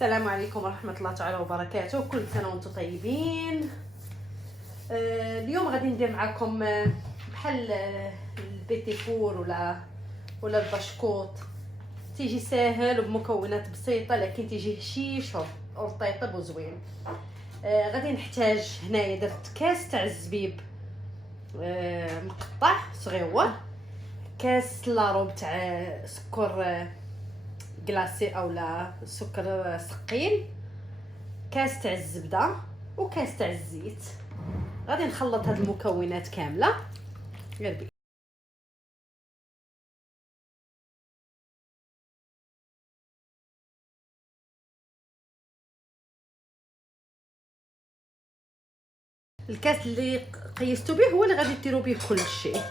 السلام عليكم ورحمة الله تعالى وبركاته. كل سنة وانتم طيبين. اليوم غادي ندير معكم بحال البيتي فور ولا البشكوط. تيجي ساهل وبمكونات بسيطة، لكن تيجي هشيش ورطيطب وزوين. غادي نحتاج هنايا درت كاس تاع الزبيب مقطع صغيور، كاس لاروب تاع سكر كلاصي اولا سكر ثقيل، كاس تاع الزبده وكاس تاع الزيت. غادي نخلط هاد المكونات كامله غير بي. الكاس اللي قيستو به هو اللي غادي ديروا به كل شيء.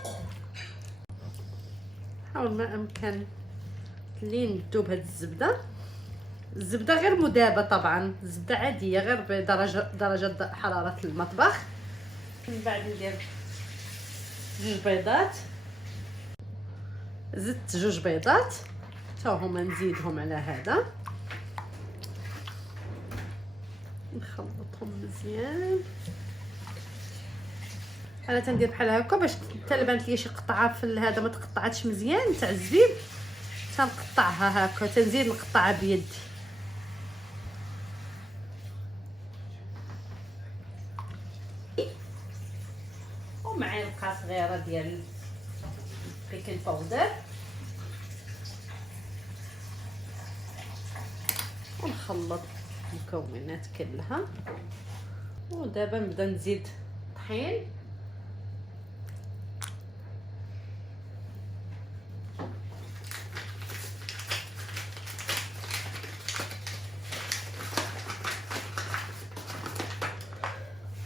حاول ما امكن اللي ندوب هاد الزبده غير مذابه، طبعا الزبده عاديه غير بدرجه حراره المطبخ. من بعد ندير 2 بيضات، زدت 2 بيضات تا هما نزيدهم على هذا، نخلطهم مزيان. انا تندير بحال هكا باش حتى بانت لي شي قطعه في هذا ما تقطعاتش مزيان تاع الزبيب، تنقطعها هكا، تنزيد نقطعها بيدي. ومعلقه صغيره ديال بيكين باودر، ونخلط المكونات كلها. ودابا نبدا نزيد طحين،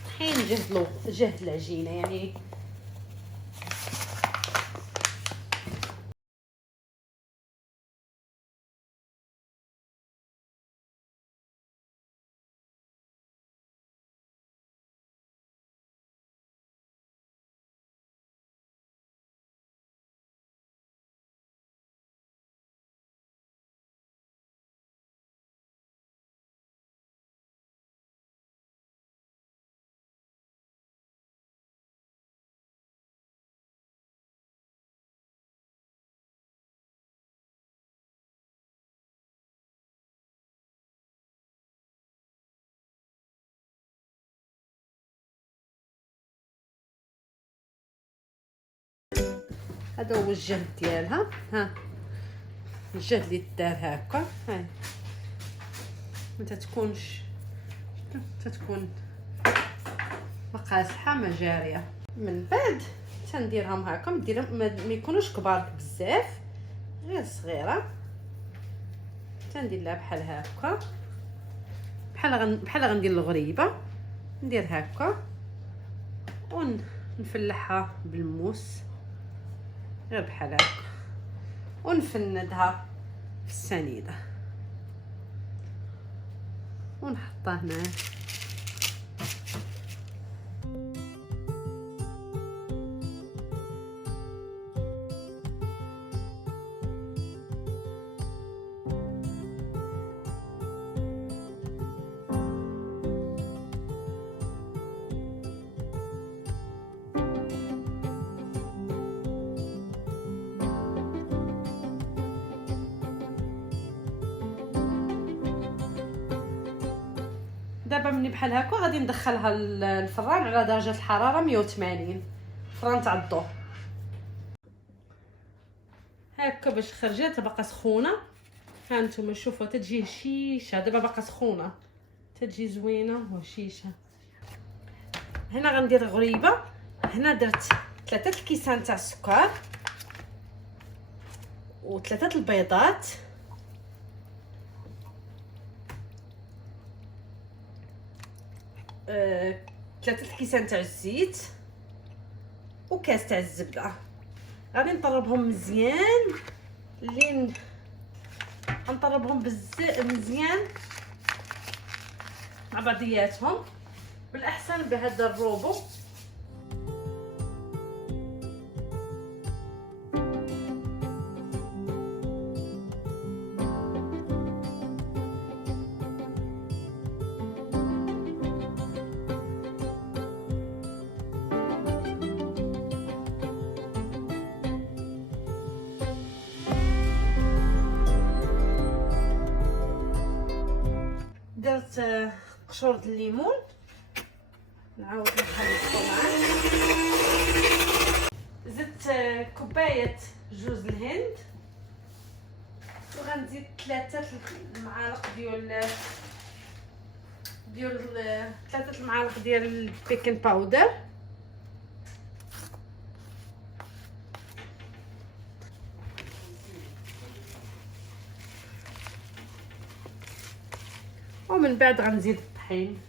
طحين جهد العجينه يعني. هذا هو الجهد ديالها، ها الجهد اللي دار هكا، هاي ما تتكون مقاسحه ما جاريه. من بعد تنديرهم هكا، ما يكونوش كبار بزاف، غير صغيره. تندير لها بحال هكا، بحال غندير الغريبه، ندير هكا ونفلحها بالموس غير بحال هكا، ونفندها في السنيده ونحطها هنا. دابا ملي بحال هكا غادي ندخلها للفران على درجه الحراره 180، فران تاع الضوء. هكا باش خرجت باقا سخونه، ها نتوما شوفوا تتجي هشيشه، دابا باقا سخونه تتجي زوينه وهشيشه. هنا غندير غريبه، هنا درت 3 الكيسان تاع السكر و3 البيضات، ثلاثة الكيسان تاع الزيت وكاس تاع الزبده. غادي نطربهم مزيان، لين نطربهم بزاف مزيان مع بعضياتهم، بالاحسن بهذا الروبو. قشور الليمون، نعاود نخلطو معاه. زدت كوبايه جوز الهند، وغنزيد 3 المعالق ديال 3 المعالق ديال البيكين باودر، ومن بعد غنزيد الطحين.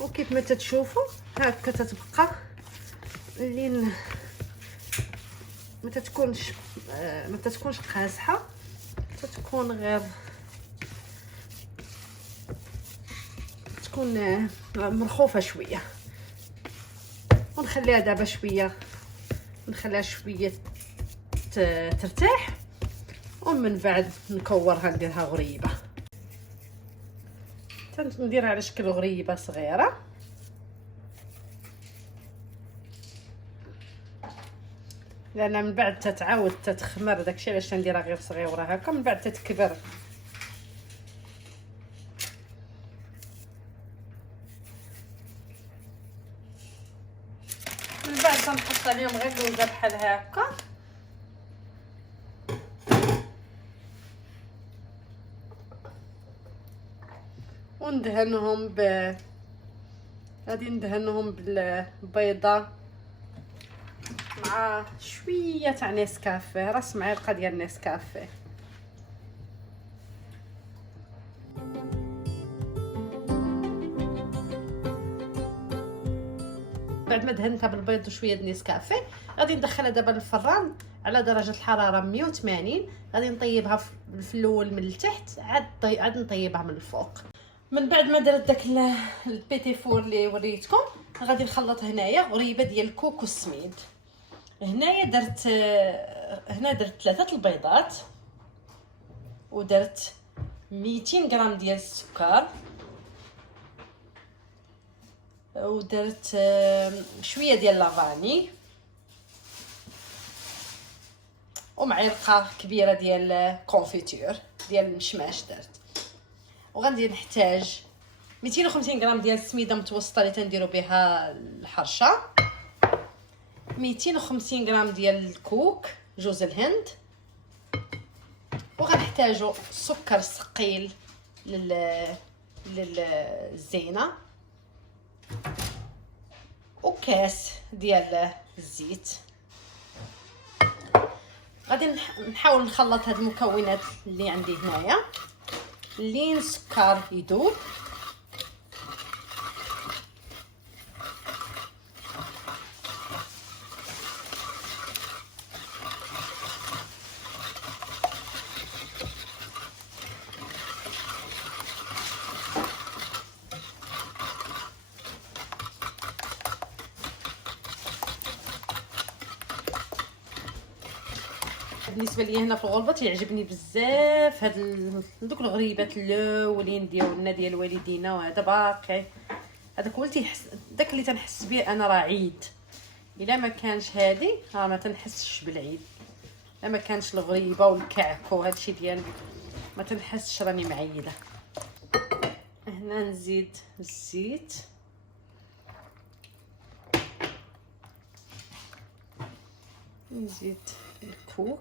وكيف ما تتشوفوا هكا تتبقى لين ما تتكونش قاصحه، تتكون غير تكون مرخوفه شويه. ونخليها دابا شويه، نخليها شويه ترتاح، ومن بعد نكورها نديرها غريبه. نديرها على شكل غريبه صغيره، لان من بعد تتعاود تتخمر، داكشي علاش نديرها غير صغيره هكا، من بعد تتكبر. من بعد تنحط عليهم غير جوزه بحال هكا، وندهنهم غادي ندهنهم بالبيضه مع شويه تاع نسكافيه، راس معلقه ديال نسكافيه. بعد ما دهنتها بالبيض وشويه د نسكافيه، غادي ندخلها دابا للفران على درجه الحراره 180. غادي نطيبها في الاول من التحت، عاد نطيبها من الفوق. من بعد ما درت داك البيتي فور اللي وريتكم، غادي نخلط هنايا غريبه ديال الكوك والسميد. هنايا درت 3 البيضات، ودرت 200 غرام ديال السكر، ودرت شويه ديال لافاني، ومعلقه كبيره ديال كونفيتور ديال المشماش درت. وغادي نحتاج 250 غرام ديال السميده متوسطه اللي تنديروا بها الحرشه، 250 غرام ديال الكوك جوز الهند، وغنحتاجوا سكر ثقيل للزينه، وكاس ديال الزيت. غادي نحاول نخلط هاد المكونات اللي عندي هنايا لين السكر يذوب. بالنسبه لي هنا في الغربه تيعجبني بزاف دوك الغريبات الاولين ديالنا ديال والدينا، وهذا باقي هذاك هو داك اللي تنحس به انا راه عيد. الا ما كانش هادي راه ما تنحسش بالعيد، الا ما كانش الغريبه والكعك وهادشي ديال ما تنحسش راني معيده. هنا نزيد الزيت، نزيد الكوك،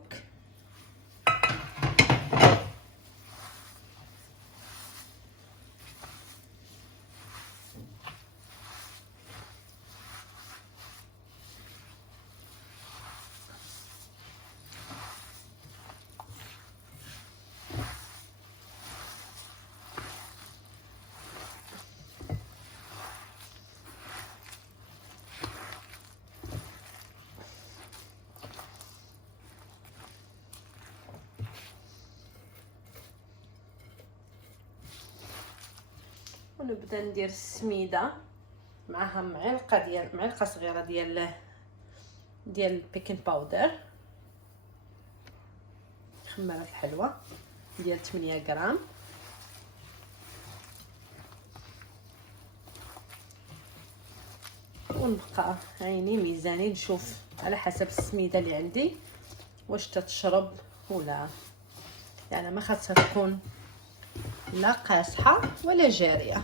ونبدا ندير السميده معها معلقه صغيره ديال البيكين باودر، خميره الحلوه ديال 8 غرام، ونبقى عيني ميزاني نشوف على حسب السميده اللي عندي واش تتشرب ولا يعني ما خاصها تكون لا قاصحه ولا جاريه.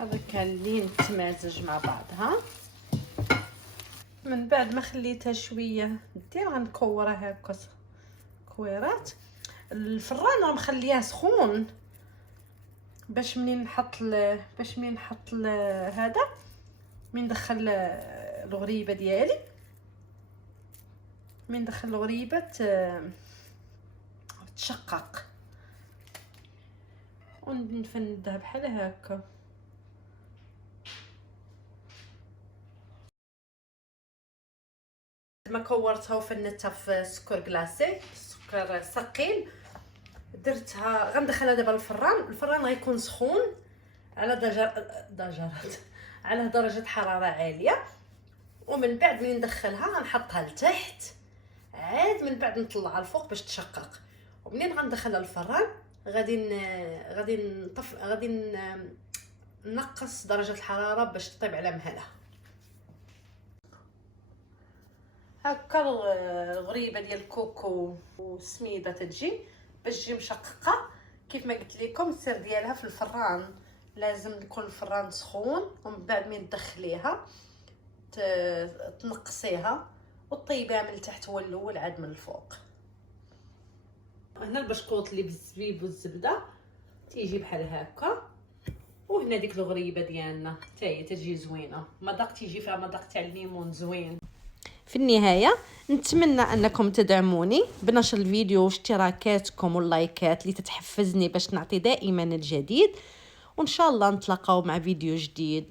نحركها لين تمازج مع بعضها. من بعد ما خليتها شويه ندير غنكورها هكا كويرات. الفران راه مخلياه سخون باش منين نحط هذا من ندخل الغريبه ديالي، من ندخل الغريبه تشقق ونفندها بحال هكا. ما كورتها وفنتها في سكر كلاصي، سكر ثقيل، درتها غندخلها دابا الفران غيكون سخون على على درجه حراره عاليه، ومن بعد ملي ندخلها غنحطها لتحت، عاد من بعد نطلعها الفوق باش تشقق، ومنين غندخلها الفران غادي نقص درجه الحراره باش تطيب على مهلها. هكا الغريبه ديال الكوكو والسميده تجي باش تجي مشققه كيف ما قلت لكم. السر ديالها في الفران، لازم يكون الفران سخون، ومن بعد من تدخليها تنقصيها وطيبها من التحت هو الاول عاد من الفوق. هنا البشكوط اللي بالزبيب والزبده تيجي بحال هكا، وهنا ديك الغريبه ديالنا حتى هي تجي زوينه، مذاق تيجي فيها مذاق تاع الليمون زوين. في النهايه نتمنى انكم تدعموني بنشر الفيديو واشتراكاتكم واللايكات اللي تتحفزني باش نعطي دائما الجديد، وان شاء الله نتلاقاو مع فيديو جديد.